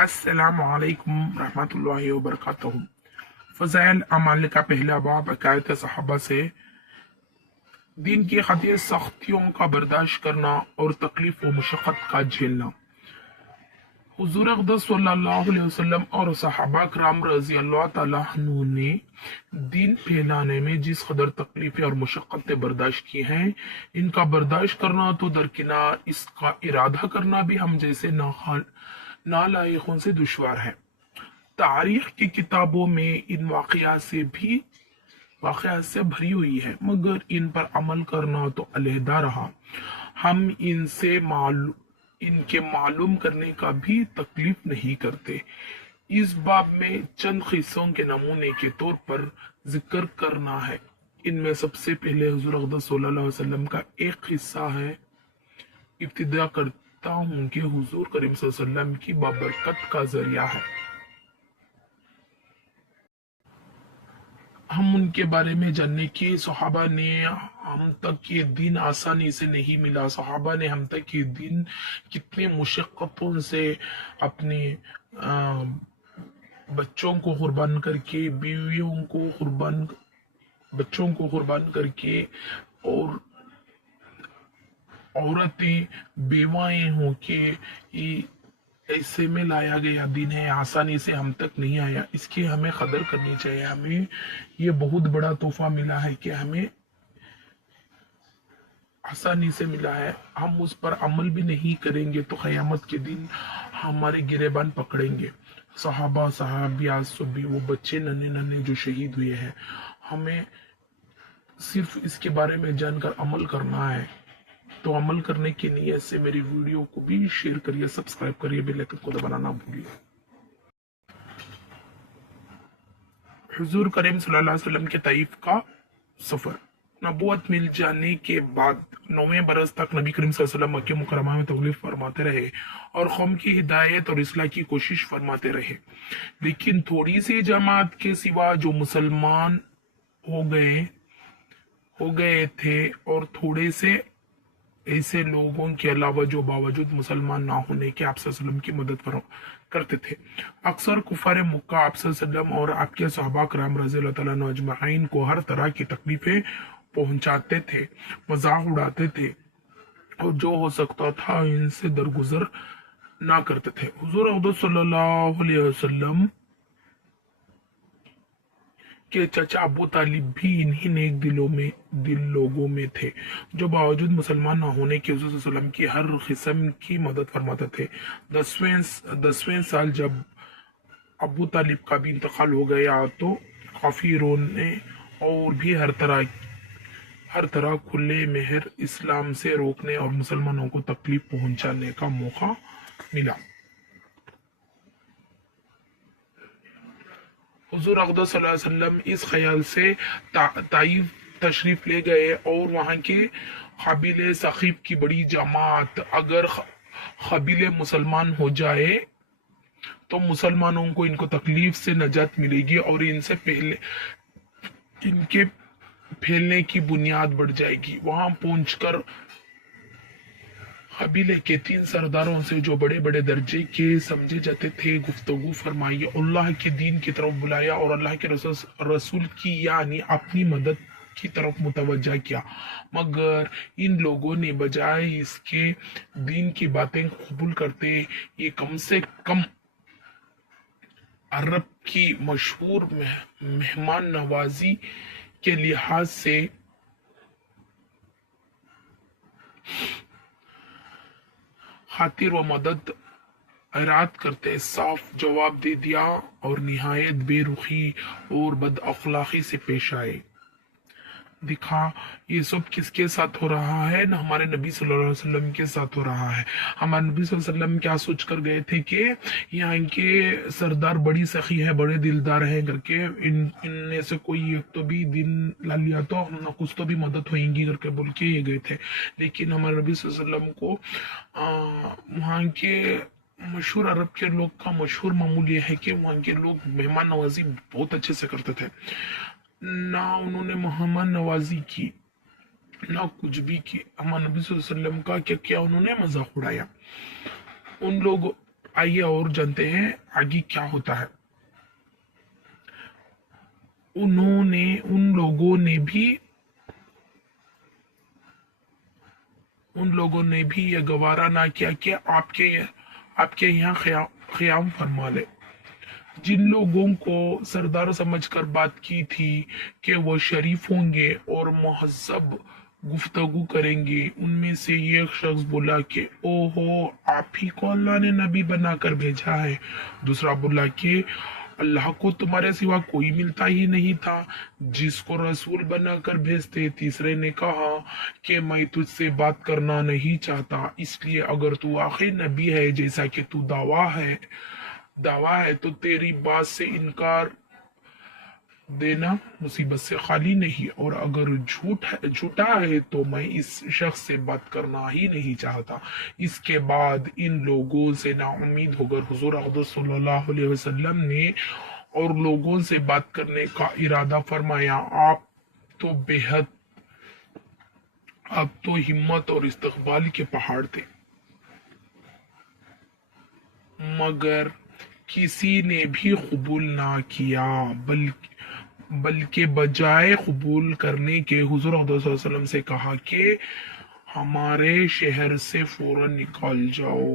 अस्सलाम वालेकुम रहमतुल्लाहि व बरकातहू। फ़ज़ाइल अमाल का पहला बाब हकायत सहाबा से दीन की खातिर सख्तियों का बर्दाश्त करना और तकलीफ व मुशक्क़त का झेलना। हुज़ूर अक़दस सल्लल्लाहु अलैहि वसल्लम और सहाबा कराम रज़ी अल्लाह तआला अन्हु ने दीन फैलाने में जिस कदर तकलीफें और मुशक्क़तें बर्दाश्त की हैं, इनका बर्दाश्त करना तो दरकिनार, इसका इरादा करना भी हम जैसे नालायकों से दुश्वार है। तारीख की किताबों में इन वाक़यात से भरी हुई है, मगर इन पर अमल करना तो अलहदा रहा। हम इनके मालूम करने का भी तकलीफ नहीं करते। इस बाब में चंद किस्सों के नमूने के तौर पर जिक्र करना है। इनमें सबसे पहले हुज़ूर अक़दस सल्लल्लाहु अलैहि वसल्लम का एक किस्सा है। इब्तिदा करता हूँ कि हुज़ूर करीम सल्लल्लाहु अलैहि वसल्लम की बाबरकत का जरिया है। हम उनके बारे में जानने की सहाबा ने हम तक ये दिन आसानी से नहीं मिला। सहाबा ने हम तक ये दिन कितने मुशक्क़तों से अपने बच्चों को कुर्बान करके, बच्चों को कुर्बान करके और औरतें बेवाएं हो के ऐसे में लाया गया दिन है। आसानी से हम तक नहीं आया, इसकी हमें कदर करनी चाहिए। हमें ये बहुत बड़ा तोहफा मिला है कि हमें आसानी से मिला है। हम उस पर अमल भी नहीं करेंगे तो क़यामत के दिन हमारे गिरेबान पकड़ेंगे। सहाबा, सहाबिया, सभी वो बच्चे नन्हे नन्हे जो शहीद हुए हैं, हमें सिर्फ इसके बारे में जानकर अमल करना है। तो अमल करने की नीयत से मेरी वीडियो को भी शेयर करिए, सब्सक्राइब करिए, बेल आइकन को दबाना ना भूलिए। हुजूर करीम सल्लल्लाहु अलैहि वसल्लम के ताइफ का सफर। नबूवत मिल जाने के बाद 9वें बरस तक नबी करीम सल्लल्लाहु अलैहि वसल्लम मक्के मुकर्रमा में तबलीग फरमाते रहे और कौम की हिदायत और इस्लाह की कोशिश फरमाते रहे। लेकिन थोड़ी सी जमात के सिवा जो मुसलमान हो गए थे और थोड़े से ऐसे लोगों के अलावा जो बावजूद मुसलमान ना होने के आप सल्लम की मदद करते थे। अक्सर कुफार मक्का आप सल्लम और आपके सहाबा कराम रज़ी अल्लाह तआला अन्हुम अजमईन को हर तरह की तकलीफें पहुंचाते थे, मजाक उड़ाते थे और जो हो सकता था इनसे दरगुजर ना करते थे। हुजूर अक़दस सल्लल्लाहु अलैहि वसल्लम के चचा अबू तालिब भी इन्हीं नेक दिल लोगों में थे, जो बावजूद मुसलमान न होने के हुज़ूर सल्लल्लाहु अलैहि वसल्लम की हर किस्म की मदद फरमाते थे। 10वें साल जब अबू तालिब का भी इंतकाल हो गया तो काफी रोने और भी हर तरह खुले मेहर इस्लाम से रोकने और मुसलमानों को तकलीफ पहुंचाने का मौका मिला। हुजूर अक़दस सल्लल्लाहु अलैहि वसल्लम इस ख्याल से ताइफ तशरीफ ले गए और वहां के कबीले सकीफ की बड़ी जमात, अगर कबीले मुसलमान हो जाए तो मुसलमानों को इनको तकलीफ से नजात मिलेगी और इनके फैलने की बुनियाद बढ़ जाएगी। वहां पहुंचकर कबीले के 3 सरदारों से जो बड़े बड़े दर्जे के समझे जाते थे गुफ्तगू फरमाई, अल्लाह के दीन की तरफ बुलाया और अल्लाह के रसूल की यानी अपनी मदद की तरफ मुतवज्जा किया। मगर इन लोगों ने बजाय इसके दीन की बातें कबूल करते ये कम से कम अरब की मशहूर मेहमान नवाजी के लिहाज से खातिर व मदद इराद करते साफ जवाब दे दिया और निहायत बेरुखी और बद अखलाकी से पेश आए। दिखा ये सब किसके साथ हो रहा है ना, हमारे नबी सल्लल्लाहु अलैहि वसल्लम के साथ हो रहा है। हमारे नबी सल्लल्लाहु अलैहि वसल्लम क्या सोच कर गए थे कि यहाँ के सरदार बड़ी सखी है, बड़े दिलदार है करके इनमें से कोई एक तो भी दिन ला लिया तो हम कुछ तो भी मदद होगी करके बोल के ये गए थे। लेकिन हमारे नबी सल्लल्लाहु अलैहि वसल्लम को वहाँ के मशहूर अरब के लोग का मशहूर मामूल ये है कि वहाँ के लोग मेहमान नवाजी बहुत अच्छे से करते थे। ना उन्होंने मेहमान नवाजी की ना कुछ भी की। हमारे नबी सल्लल्लाहु अलैहि वसल्लम का क्या किया, उन्होंने मजाक उड़ाया। उन लोग آئیے اور جانتے ہیں آگے کیا ہوتا ہے۔ ان لوگوں نے بھی یہ گوارا نہ کیا کہ آپ کے یہاں قیام فرما لے۔ جن لوگوں کو سردار سمجھ کر بات کی تھی کہ وہ شریف ہوں گے اور مہذب گفتگو کریں گے، ان میں سے ایک شخص بولا کہ او ہو، آپ ہی کو اللہ نے نبی بنا کر بھیجا ہے۔ دوسرا بولا کہ اللہ کو تمہارے سوا کوئی ملتا ہی نہیں تھا جس کو رسول بنا کر بھیجتے۔ تیسرے نے کہا کہ میں تجھ سے بات کرنا نہیں چاہتا، اس لیے اگر تو واقعی نبی ہے جیسا کہ تو دعویٰ ہے تو تیری بات سے انکار دینا مصیبت سے خالی نہیں، اور اگر جھوٹا ہے تو میں اس شخص سے بات کرنا ہی نہیں چاہتا۔ اس کے بعد ان لوگوں سے نا امید ہو کر حضور اقدس صلی اللہ علیہ وسلم نے اور لوگوں سے بات کرنے کا ارادہ فرمایا۔ آپ تو ہمت اور استقبال کے پہاڑ تھے، مگر کسی نے بھی قبول نہ کیا، بلکہ بجائے قبول کرنے کے حضور صلی اللہ علیہ وسلم سے کہا کہ ہمارے شہر سے فوراً نکال جاؤ۔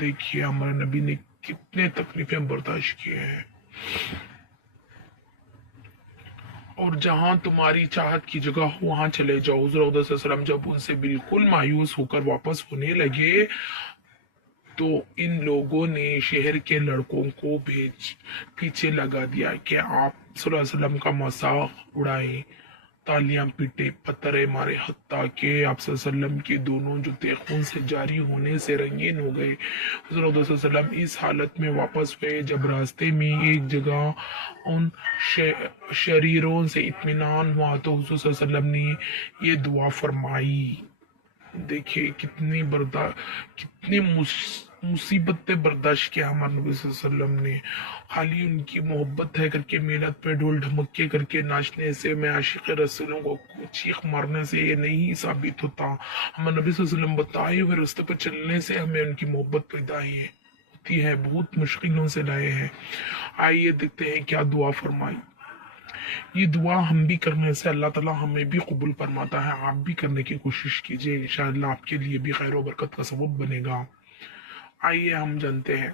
دیکھیے ہمارے نبی نے کتنے تکلیفیں برداشت کیے ہیں، اور جہاں تمہاری چاہت کی جگہ ہو وہاں چلے جاؤ۔ حضور صلی اللہ علیہ وسلم جب ان سے بالکل مایوس ہو کر واپس ہونے لگے تو ان لوگوں نے شہر کے لڑکوں کو پیچھے لگا دیا کہ آپ صلی اللہ علیہ وسلم کا مذاق اڑائیں، تالیاں پیٹے، پتھرے مارے، حتیٰ کہ آپ صلی اللہ علیہ وسلم کے دونوں جوتے خون سے جاری ہونے سے رنگین ہو گئے۔ حضور صلی اللہ علیہ وسلم اس حالت میں واپس ہوئے جب راستے میں ایک جگہ ان شریروں سے اطمینان ہوا تو حضور صلی اللہ علیہ وسلم نے یہ دعا فرمائی۔ دیکھیے کتنی مصیبتیں برداشت کیا ہمارے نبی صلی اللہ علیہ وسلم نے۔ خالی ان کی محبت ہے کر کے، میلاد پہ ڈھول ڈھمکے کر کے ناچنے سے، میں عاشق رسولوں کو چیخ مارنے سے یہ نہیں ثابت ہوتا۔ ہمارے نبی صلی اللہ علیہ وسلم بتائے ہوئے راستے پر چلنے سے ہمیں ان کی محبت پیدا ہوتی ہے، بہت مشکلوں سے لائے ہیں۔ آئیے دیکھتے ہیں کیا دعا فرمائی۔ یہ دعا ہم بھی کرنے سے اللہ تعالیٰ ہمیں بھی قبول فرماتا ہے، آپ بھی کرنے کی کوشش کیجئے، انشاءاللہ آپ کے لیے بھی خیر و برکت کا سبب بنے گا۔ آئیے ہم جانتے ہیں۔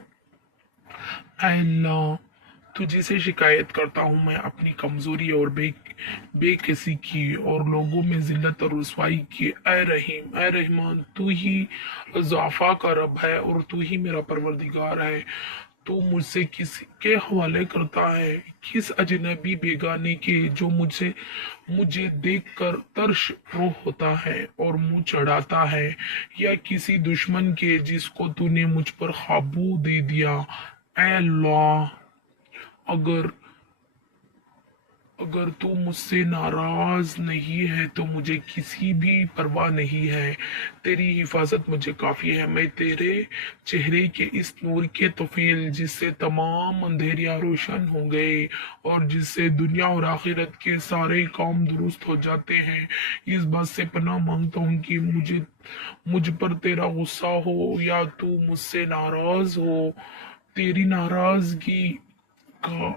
اے اللہ، تجھے سے شکایت کرتا ہوں میں اپنی کمزوری اور بے کسی کی، اور لوگوں میں ذلت اور رسوائی کی۔ اے رحیم، اے رحمان، تو ہی ضعفاء کا رب ہے اور تو ہی میرا پروردگار ہے۔ تو مجھ سے کس کے حوالے کرتا ہے؟ کس اجنبی بیگانے کے جو مجھے دیکھ کر ترش روح ہوتا ہے اور منہ چڑھاتا ہے، یا کسی دشمن کے جس کو تو نے مجھ پر قابو دے دیا۔ اے اللہ، اگر تو مجھ سے ناراض نہیں ہے تو مجھے کسی بھی پرواہ نہیں ہے، تیری حفاظت مجھے کافی ہے۔ میں تیرے چہرے کے اس نور کے طفیل جس سے تمام اندھیریاں روشن ہو گئے اور جس سے دنیا اور آخرت کے سارے کام درست ہو جاتے ہیں، اس بات سے پناہ مانگتا ہوں کہ مجھ پر تیرا غصہ ہو یا تو مجھ سے ناراض ہو۔ تیری ناراضگی کا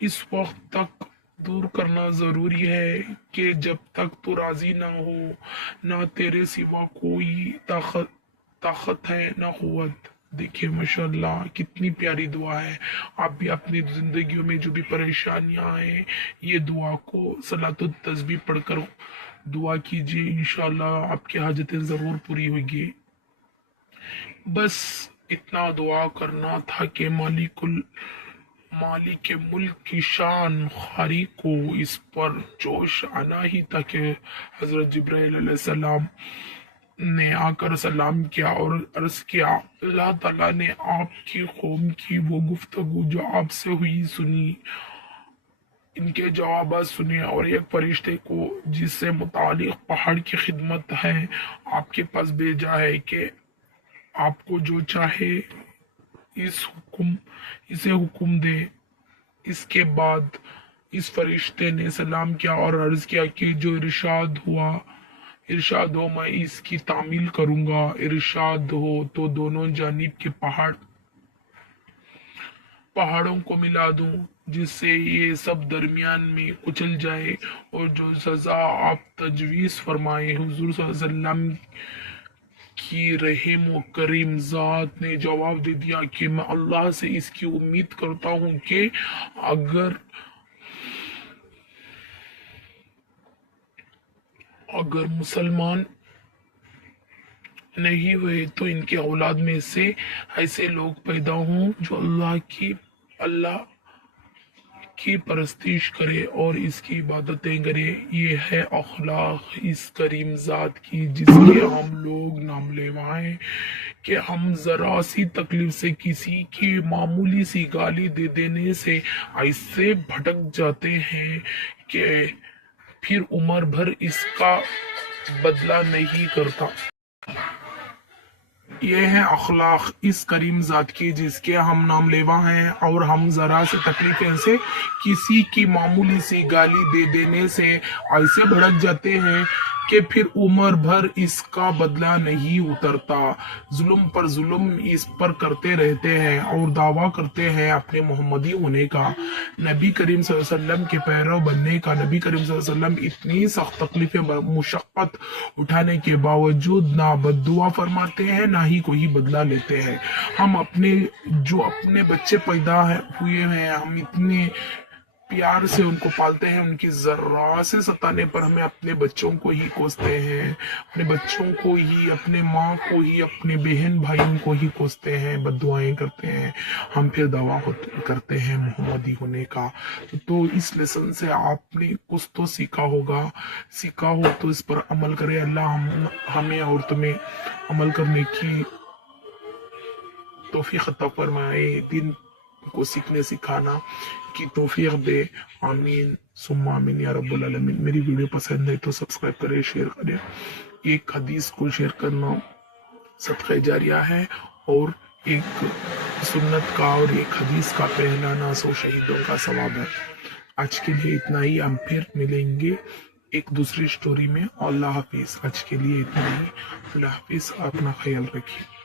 اس وقت تک دور کرنا ضروری ہے کہ جب تک تو راضی نہ ہو، نہ تیرے سوا کوئی طاقت ہے نہ قوت۔ دیکھیے ماشاءاللہ کتنی پیاری دعا ہے۔ آپ بھی اپنی زندگیوں میں جو بھی پریشانیاں آئیں، یہ دعا کو صلاۃ التسبیح پڑھ کر دعا کیجئے، انشاءاللہ آپ کی حاجتیں ضرور پوری ہوگی۔ بس اتنا دعا کرنا تھا کہ مالک ملک کی شان خاری کو اس پر جوش آنا ہی تھا کہ حضرت جبرائیل علیہ السلام نے آ کر سلام کیا اور عرض کیا، اللہ تعالیٰ نے آپ کی قوم کی وہ گفتگو جو آپ سے ہوئی سنی، ان کے جوابات سنے، اور ایک فرشتے کو جس سے متعلق پہاڑ کی خدمت ہے آپ کے پاس بھیجا ہے کہ آپ کو جو چاہے اسے حکم دے۔ اس کے بعد اس فرشتے نے سلام کیا اور عرض کیا کہ جو ارشاد ہو میں اس کی تعمیل کروں گا۔ ارشاد ہو تو دونوں جانب کے پہاڑ पहाड़ों को मिला दूं जिससे ये सब दरमियान में कुचल जाए, और जो सजा आप तजवीज़ फरमाए हुजूर सल्लल्लाहु अलैहि वसल्लम की रहीम व करीम ज़ात ने जवाब दे दिया कि मैं अल्लाह से इसकी उम्मीद करता हूँ कि अगर मुसलमान नहीं हुए तो इनके औलाद में से ऐसे लोग पैदा हों जो अल्लाह की परस्तिश करे और इसकी इबादतें करे। ये है अखलाक इस करीम ज़ात की जिसके हम लोग नाम लेवाएं कि हम ज़रा सी तकलीफ से किसी की मामूली सी गाली दे देने से ऐसे भटक जाते हैं कि फिर उम्र भर इसका बदला नहीं करता। ये है अखलाक इस करीम ज़ात की जिसके हम नाम लेवा हैं, और हम ज़रा से तकलीफें से किसी की मामूली सी गाली दे देने से ऐसे भड़क जाते हैं कि फिर उम्र भर इसका बदला नहीं उतरता। जुल्म पर जुल्म इस पर करते रहते हैं और दावा करते हैं अपने मोहम्मदी होने का, नबी करीम सल्लल्लाहु अलैहि वसल्लम के पैरव बनने का। नबी करीम सल्लल्लाहु अलैहि वसल्लम इतनी सख्त तकलीफें मुशक्कत उठाने के बावजूद ना बद्दुआ फरमाते हैं ना ही कोई बदला लेते हैं। हम अपने बच्चे पैदा हुए हैं, हम इतने प्यार से उनको पालते हैं, उनकी जरा से सताने पर हमें अपने बच्चों को ही कोसते हैं, अपने बच्चों को ही, अपने माँ को ही, अपने बहन भाइयों को ही कोसते हैं, बद्दुआएं करते हैं। हम फिर दावा करते हैं मोहम्मदी होने का। तो इस लेसन से आपने कुछ तो सीखा हो तो इस पर अमल करें। अल्लाह हमें और तुम्हें अमल करने की तौफीक अता फरमाए, दिन को सीखने सिखाना की तौफीक दे। आमीन सुम्मा आमीन या रब्बुल आलमीन। मेरी वीडियो पसंद है तो सब्सक्राइब करें, शेयर करें। एक हदीस को शेयर करना सदका जारिया है, और एक सुन्नत का और एक हदीस का पहनाना 100 शहीदों का सवाब है। आज के लिए इतना ही, हम फिर मिलेंगे एक दूसरी स्टोरी में। अल्लाह हाफिज। आज के लिए इतना ही, अल्लाह हाफिज। अपना ख्याल रखिए।